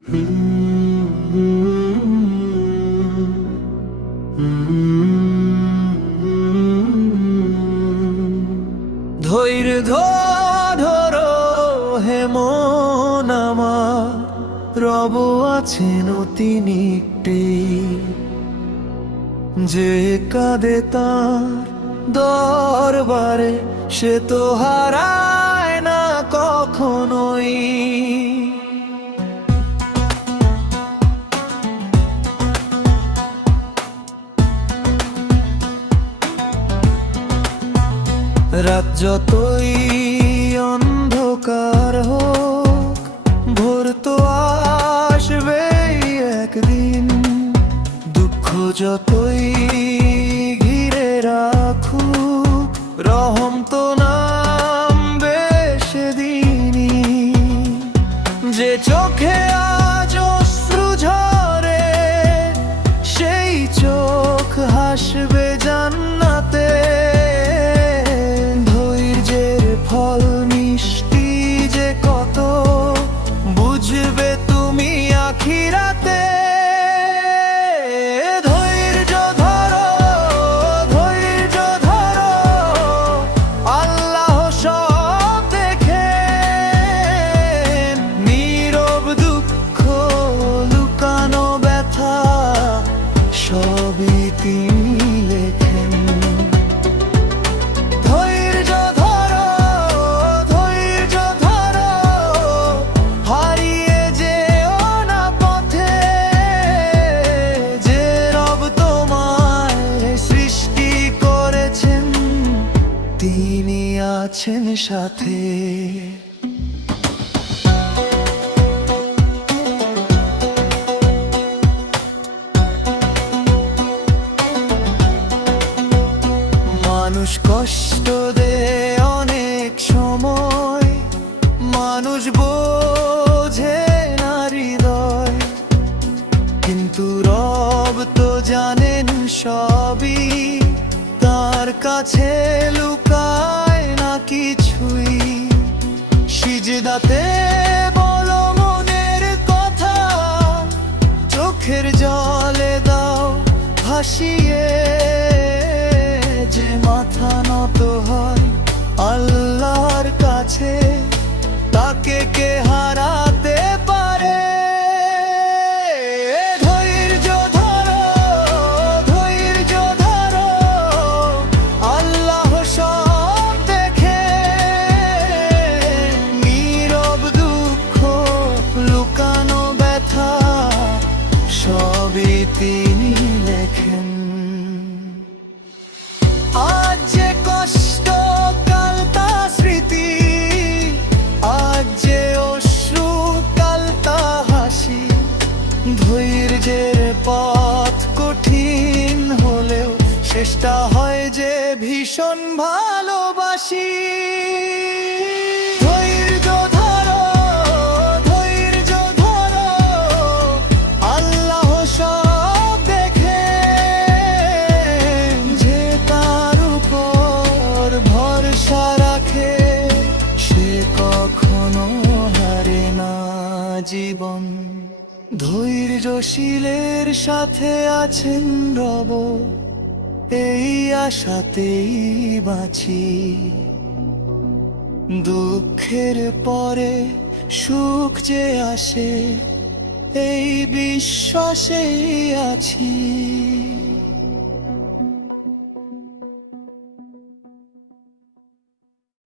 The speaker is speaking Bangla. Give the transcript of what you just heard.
ধৈর্য ধরো হে মন আমার, রব আছেন তিনি একটি, যে কাঁদে তার দরবারে সে তো হারায় না কখনোই। রাত যতই অন্ধকার হোক, ভোর তো আসবে একদিন। দুঃখ যতই ঘিরে রাখুক, রহম তো নামবে সেদিনই। যে চোখে আজ অশ্রু ঝরে, সেই চোখ হাসবে জান্নাতে। ফল মিষ্টি যে কত, বুঝবে তুমি আখিরাতে। ধৈর্য ধরো, ধৈর্য ধরো, আল্লাহ সব দেখেন। নীরব দুঃখ, লুকানো ব্যথা, সবই তিনি লেখেন। তিনি আছেন সাথে। মানুষ কষ্ট দেয় অনেক সময়, মানুষ বোঝে না হৃদয়, কিন্তু রব তো জানেন সবই। তার কাছে লুকায় না কিছুই। সিজদাতে বলো মনের কথা, চোখের জলে দাও ভাসিয়ে। যে মাথা নত হয় আল্লাহর কাছে, তাকে কে হারাতে পারে? সবই তিনি লেখেন। আজ যে কষ্ট, কাল তা স্মৃতি, আজ যে অশ্রু, কাল তা হাসি। ধৈর্যের পথ কঠিন হলেও শেষটা হয় যে ভীষণ ভালোবাসি। জীবন ধৈর্যশীলের সাথে আছেন রব, এই আশাতেই বাঁচি। দুঃখের পরে সুখ যে আসে, এই বিশ্বাসেই আছি।